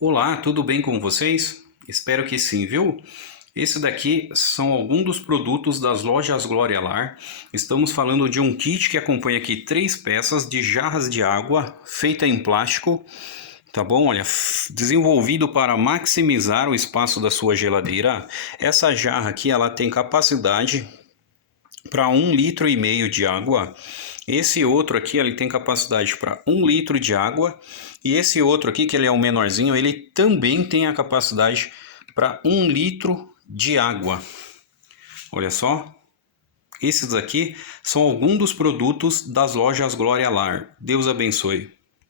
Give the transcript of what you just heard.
Olá, tudo bem com vocês? Espero que sim, viu? Esse daqui são alguns dos produtos das lojas Glória Lar. Estamos falando de um kit que acompanha aqui 3 peças de jarras de água feita em plástico, tá bom? Olha, desenvolvido para maximizar o espaço da sua geladeira. Essa jarra aqui, ela tem capacidade para 1,5 litro de água. Esse outro aqui, ele tem capacidade para 1 litro de água. E esse outro aqui, que ele é o menorzinho, ele também tem a capacidade para 1 litro de água. Olha só. Esses aqui são alguns dos produtos das lojas Glória Lar. Deus abençoe.